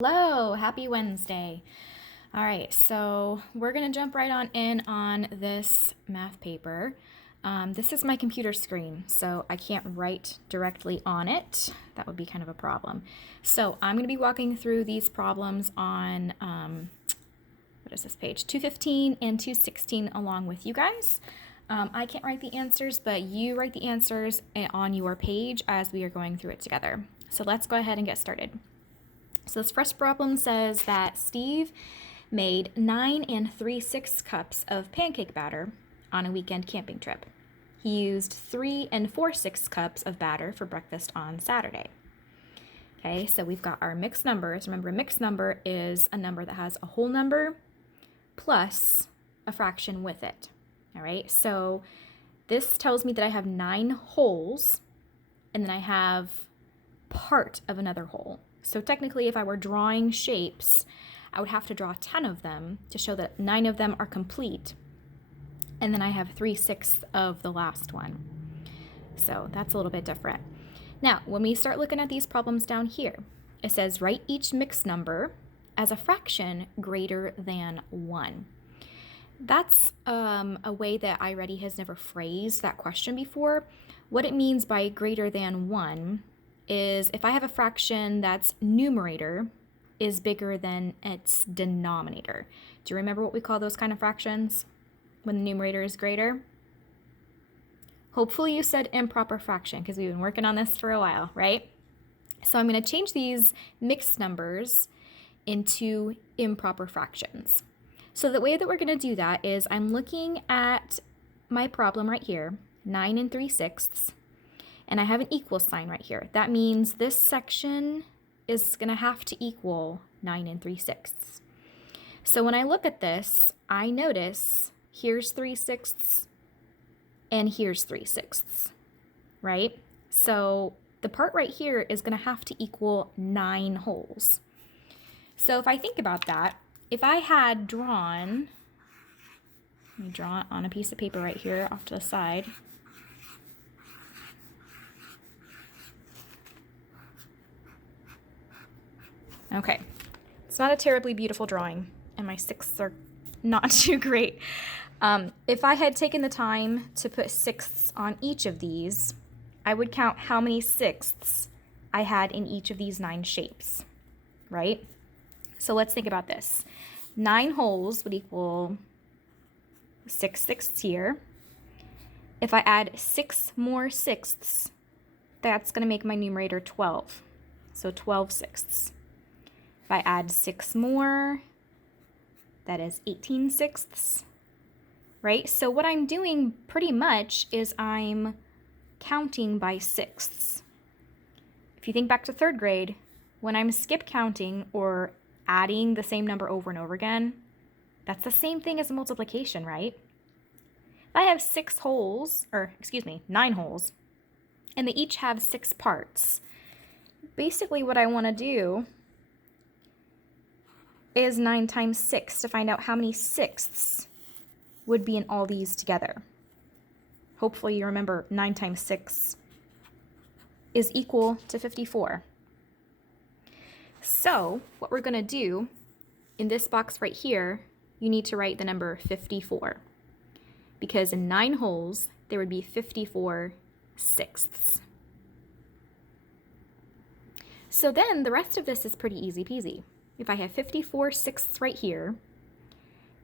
Hello, happy Wednesday. All right, so we're gonna jump right on in on this math paper. This is my computer screen, so I can't write directly on it. That would be kind of a problem. So I'm gonna be walking through these problems on, what is this page? 215 and 216 along with you guys. I can't write the answers, but you write the answers on your page as we are going through it together. So let's go ahead and get started. So this first problem says that Steve made 9 3/6 cups of pancake batter on a weekend camping trip. He used 3 4/6 cups of batter for breakfast on Saturday. Okay, so we've got our mixed numbers. Remember, a mixed number is a number that has a whole number plus a fraction with it. All right, so this tells me that I have 9 wholes and then I have part of another whole. So technically, if I were drawing shapes, I would have to draw 10 of them to show that 9 of them are complete. And then I have 3/6 of the last one. So that's a little bit different. Now, when we start looking at these problems down here, it says write each mixed number as a fraction greater than 1. That's a way that iReady has never phrased that question before. What it means by greater than 1 is if I have a fraction that's numerator is bigger than its denominator. Do you remember what we call those kind of fractions when the numerator is greater? Hopefully you said improper fraction because we've been working on this for a while, right? So I'm going to change these mixed numbers into improper fractions. So the way that we're going to do that is I'm looking at my problem right here, 9 3/6, and I have an equal sign right here. That means this section is going to have to equal 9 3/6. So when I look at this, I notice here's 3/6 and here's 3/6, right? So the part right here is going to have to equal 9 wholes. So if I think about that, if I had drawn, let me draw it on a piece of paper right here off to the side. Okay, it's not a terribly beautiful drawing, and my sixths are not too great. If I had taken the time to put sixths on each of these, I would count how many sixths I had in each of these 9 shapes, right? So let's think about this. 9 wholes would equal 6 sixths here. If I add 6 more sixths, that's going to make my numerator 12. So 12 sixths. If I add 6 more, that is 18 sixths, right? So what I'm doing pretty much is I'm counting by sixths. If you think back to 3rd grade, when I'm skip counting or adding the same number over and over again, that's the same thing as multiplication, right? If I have 9 wholes, and they each have 6 parts, basically what I want to do is 9 times 6 to find out how many sixths would be in all these together. Hopefully you remember 9 times 6 is equal to 54. So what we're going to do in this box right here, you need to write the number 54 because in 9 wholes, there would be 54 sixths. So then the rest of this is pretty easy peasy. If I have 54 sixths right here,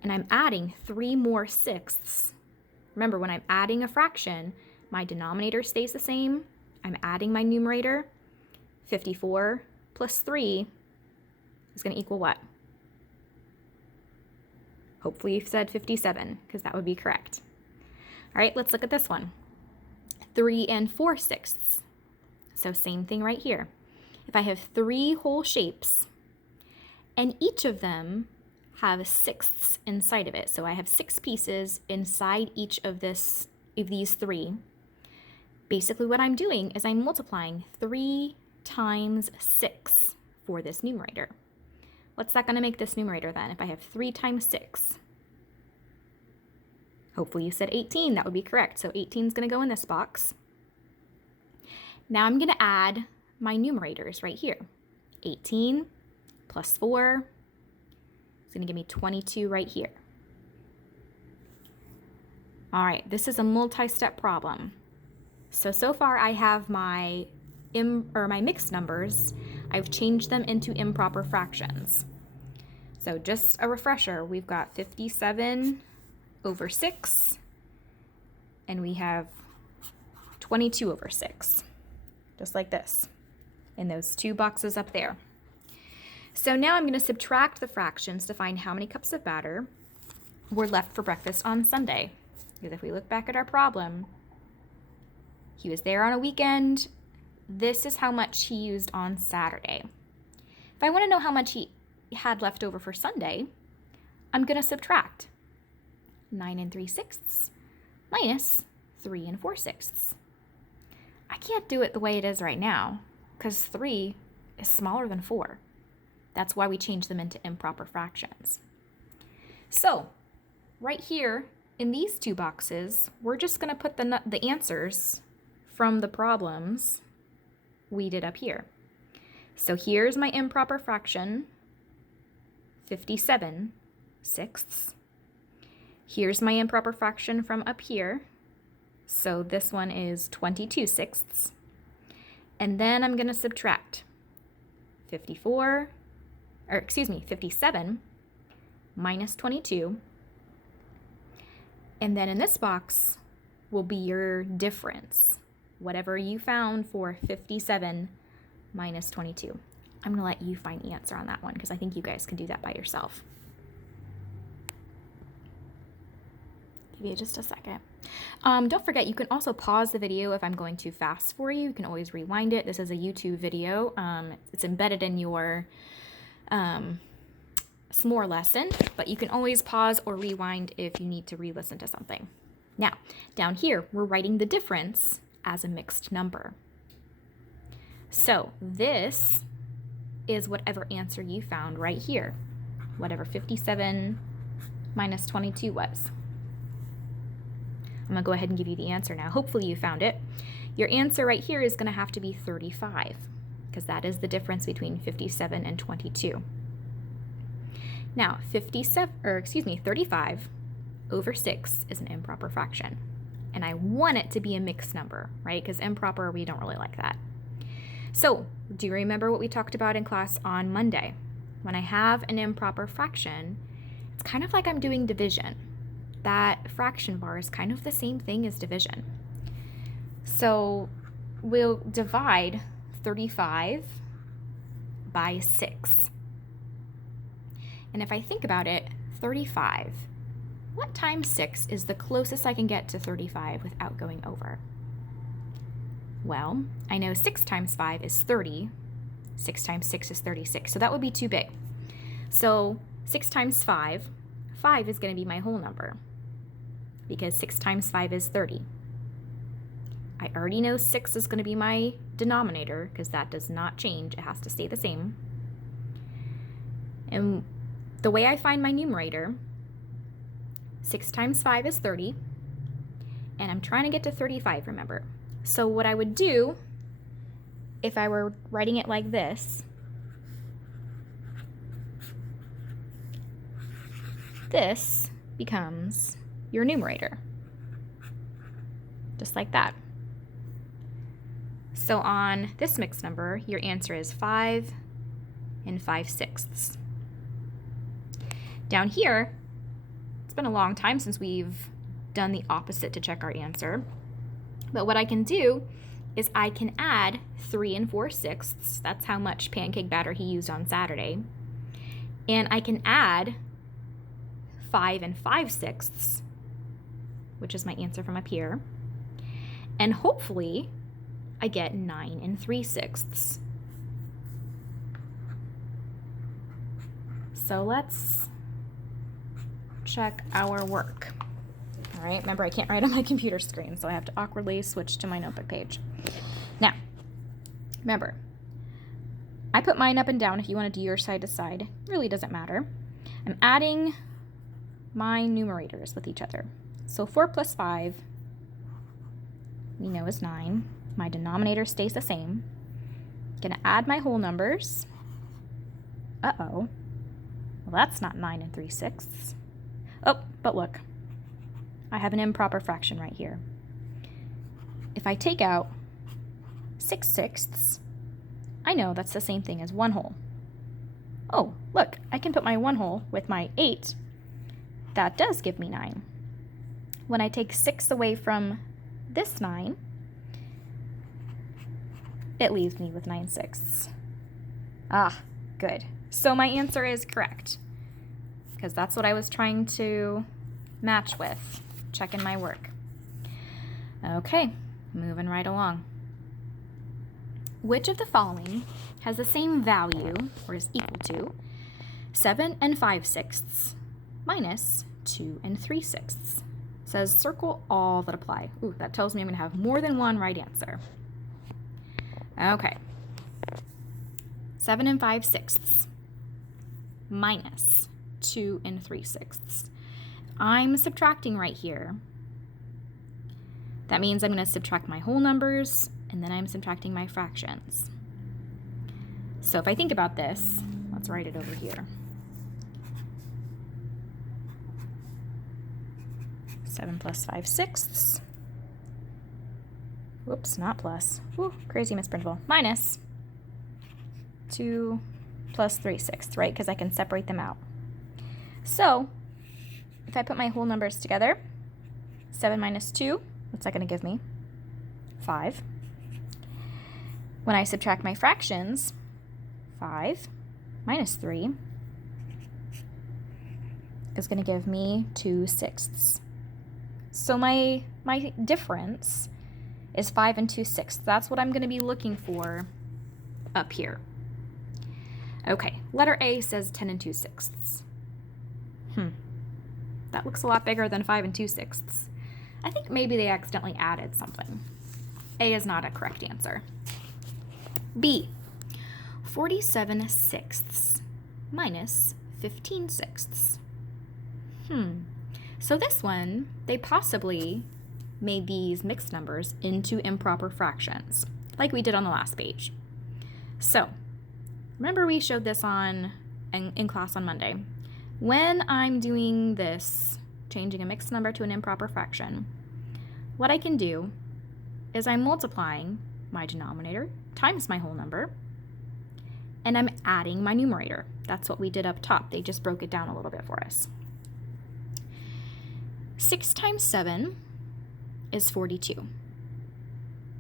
and I'm adding 3 more sixths, remember when I'm adding a fraction, my denominator stays the same. I'm adding my numerator. 54 plus 3 is going to equal what? Hopefully you've said 57, because that would be correct. All right, let's look at this one. 3 4/6. So same thing right here. If I have 3 whole shapes, and each of them have sixths inside of it. So I have 6 pieces inside each of these 3. Basically what I'm doing is I'm multiplying 3 times 6 for this numerator. What's that going to make this numerator then? If I have 3 times 6. Hopefully you said 18. That would be correct. So 18 is going to go in this box. Now I'm going to add my numerators right here. 18 plus 4 is going to give me 22 right here. All right, this is a multi-step problem. So far I have my mixed numbers. I've changed them into improper fractions. So just a refresher, we've got 57 over 6, and we have 22 over 6, just like this, in those two boxes up there. So now I'm going to subtract the fractions to find how many cups of batter were left for breakfast on Sunday. Because if we look back at our problem, he was there on a weekend. This is how much he used on Saturday. If I want to know how much he had left over for Sunday, I'm going to subtract 9 3/6 minus 3 4/6. I can't do it the way it is right now because 3 is smaller than 4. That's why we change them into improper fractions. So right here in these two boxes, we're just going to put the answers from the problems we did up here. So here's my improper fraction, 57/6. Here's my improper fraction from up here. So this one is 22/6. And then I'm going to subtract 57 minus 22. And then in this box will be your difference, whatever you found for 57 minus 22. I'm going to let you find the answer on that one because I think you guys can do that by yourself. Give you just a second. Don't forget, you can also pause the video if I'm going too fast for you. You can always rewind it. This is a YouTube video. It's embedded in your s'more lesson, but you can always pause or rewind if you need to re-listen to something. Now, down here, we're writing the difference as a mixed number. So this is whatever answer you found right here, whatever 57 minus 22 was. I'm going to go ahead and give you the answer now. Hopefully you found it. Your answer right here is going to have to be 35 because that is the difference between 57 and 22. Now, 35 over 6 is an improper fraction. And I want it to be a mixed number, right? Because improper, we don't really like that. So, do you remember what we talked about in class on Monday? When I have an improper fraction, it's kind of like I'm doing division. That fraction bar is kind of the same thing as division. So, we'll divide 35 by 6. And if I think about it, 35, what times 6 is the closest I can get to 35 without going over? Well, I know 6 times 5 is 30. 6 times 6 is 36. So that would be too big. So 6 times 5 is going to be my whole number because 6 times 5 is 30. I already know 6 is going to be my denominator because that does not change. It has to stay the same. And the way I find my numerator, 6 times 5 is 30, and I'm trying to get to 35, remember. So what I would do, if I were writing it like this, this becomes your numerator, just like that. So on this mixed number, your answer is 5 5/6. Down here, it's been a long time since we've done the opposite to check our answer. But what I can do is I can add 3 4/6. That's how much pancake batter he used on Saturday. And I can add 5 5/6, which is my answer from up here. And hopefully I get 9 3/6. So let's check our work. All right, remember I can't write on my computer screen, so I have to awkwardly switch to my notebook page. Now, remember, I put mine up and down. If you want to do your side to side, it really doesn't matter. I'm adding my numerators with each other. So 4 plus 5, we know is 9. My denominator stays the same. I'm going to add my whole numbers Uh-oh. Well, that's not 9 3/6. Oh, but look. I have an improper fraction right here. If I take out 6/6, I know that's the same thing as 1 whole. Oh, look, I can put my 1 whole with my 8. That does give me 9. When I take 6 away from this 9, it leaves me with 9/6. Ah, good. So my answer is correct, because that's what I was trying to match with, checking my work. Okay, moving right along. Which of the following has the same value, or is equal to, 7 5/6 minus 2 3/6? Says circle all that apply. Ooh, that tells me I'm going to have more than one right answer. Okay. 7 5/6 minus 2 3/6. I'm subtracting right here. That means I'm going to subtract my whole numbers, and then I'm subtracting my fractions. So if I think about this, let's write it over here. 7 plus 5/6. Whoops, not plus. Ooh, crazy misprintable. Minus 2 plus 3/6, right? Because I can separate them out. So if I put my whole numbers together, 7 minus 2, what's that going to give me? 5. When I subtract my fractions, 5 minus 3 is going to give me 2/6. So my difference is 5 2/6. That's what I'm going to be looking for up here. Okay, letter A says 10 2/6. That looks a lot bigger than 5 2/6. I think maybe they accidentally added something. A is not a correct answer. B, 47/6 minus 15/6. So this one, they possibly made these mixed numbers into improper fractions, like we did on the last page. So, remember we showed this in class on Monday. When I'm doing this, changing a mixed number to an improper fraction, what I can do is I'm multiplying my denominator times my whole number, and I'm adding my numerator. That's what we did up top. They just broke it down a little bit for us. 6 times 7 is 42.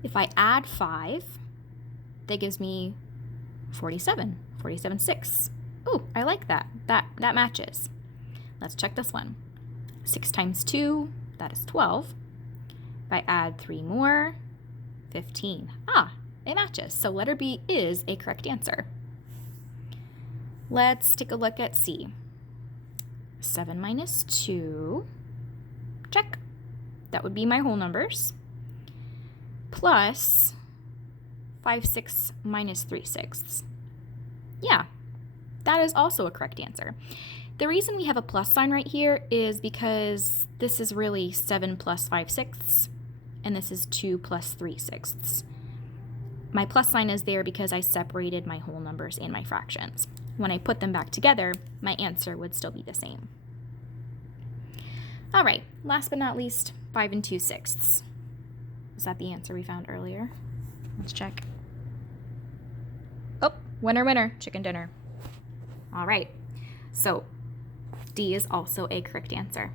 If I add 5, that gives me 47. 47/6. Ooh, I like that. That matches. Let's check this one. 6 times 2, that is 12. If I add 3 more, 15. Ah, it matches. So letter B is a correct answer. Let's take a look at C. 7 minus 2, check. That would be my whole numbers. Plus 5/6 minus 3/6. Yeah, that is also a correct answer. The reason we have a plus sign right here is because this is really 7 plus 5/6, and this is 2 plus 3/6. My plus sign is there because I separated my whole numbers and my fractions. When I put them back together, my answer would still be the same. All right, last but not least, 5 2/6. Was that the answer we found earlier? Let's check. Oh, winner, winner, chicken dinner. All right, so D is also a correct answer.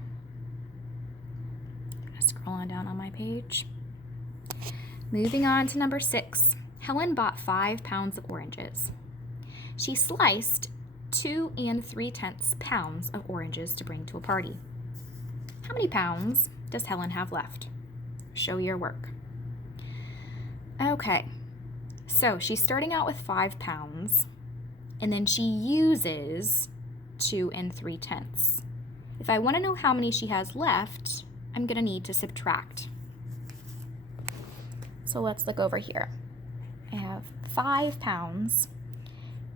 I'm gonna scroll on down on my page. Moving on to number 6. Helen bought 5 pounds of oranges. She sliced 2 3/10 pounds of oranges to bring to a party. How many pounds does Helen have left? Show your work. Okay, so she's starting out with 5 pounds, and then she uses 2 3/10. If I want to know how many she has left, I'm going to need to subtract. So let's look over here. I have 5 pounds,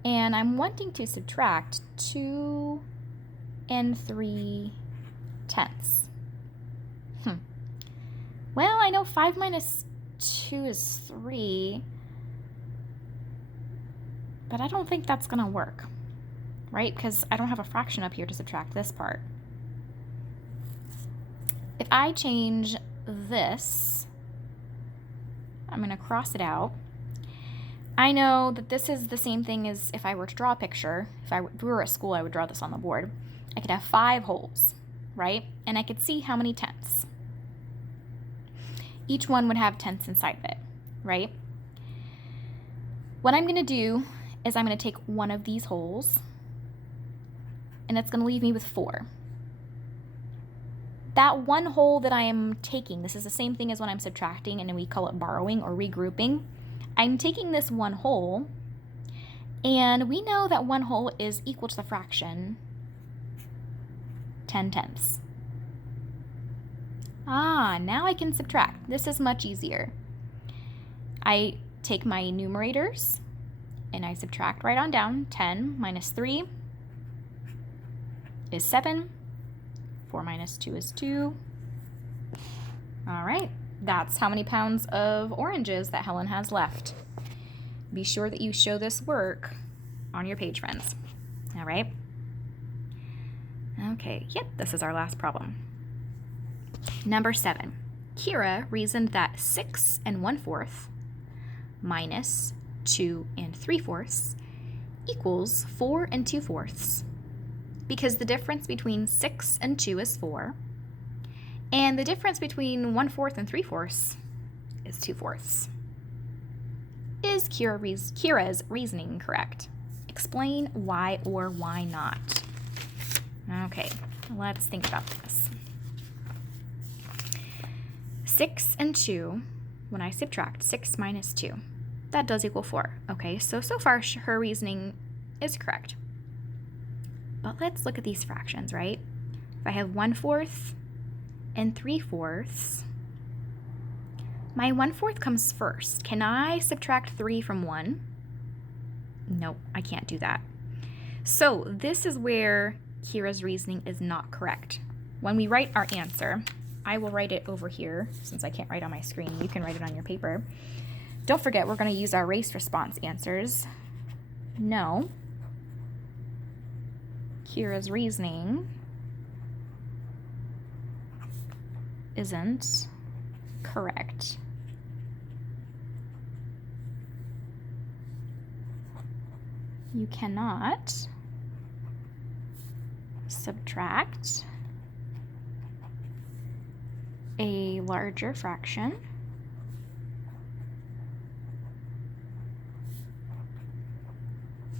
and I'm wanting to subtract 2 3/10. Well, I know 5 minus 2 is 3, but I don't think that's going to work. right? Because I don't have a fraction up here to subtract this part. If I change this, I'm going to cross it out. I know that this is the same thing as if I were to draw a picture. If we were at school, I would draw this on the board. I could have 5 holes, right? And I could see how many tenths. Each one would have tenths inside of it, right? What I'm going to do is I'm going to take one of these holes, and it's going to leave me with 4. That one hole that I am taking, this is the same thing as when I'm subtracting, and we call it borrowing or regrouping. I'm taking this one hole, and we know that one hole is equal to the fraction 10 tenths. Now I can subtract. This is much easier. I take my numerators, and I subtract right on down. 10 minus 3 is 7. 4 minus 2 is 2. All right, that's how many pounds of oranges that Helen has left. Be sure that you show this work on your page, friends. All right. Okay, yep, this is our last problem. Number 7. Kira reasoned that 6 1/4 minus 2 3/4 equals 4 2/4. Because the difference between 6 and 2 is 4, and the difference between 1/4 and 3/4 is 2/4. Is Kira's reasoning correct? Explain why or why not. Okay, let's think about this. 6 and 2, when I subtract 6 minus 2, that does equal 4. Okay, so far her reasoning is correct. But let's look at these fractions, right? If I have 1/4 and 3/4, my 1/4 comes first. Can I subtract 3 from 1? Nope, I can't do that. So this is where Kira's reasoning is not correct. When we write our answer, I will write it over here. Since I can't write on my screen, you can write it on your paper. Don't forget, we're going to use our race response answers. No. Kira's reasoning isn't correct. You cannot subtract a larger fraction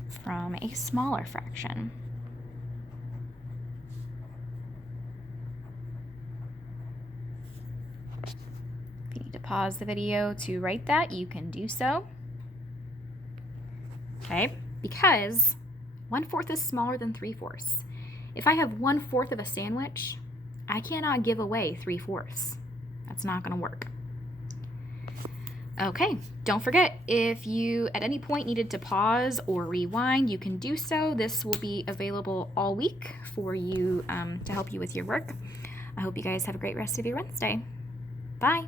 from a smaller fraction. If you need to pause the video to write that, you can do so. Okay, because 1/4 is smaller than 3/4. If I have 1/4 of a sandwich, I cannot give away 3/4. That's not going to work. Okay, don't forget, if you at any point needed to pause or rewind, you can do so. This will be available all week for you to help you with your work. I hope you guys have a great rest of your Wednesday. Bye.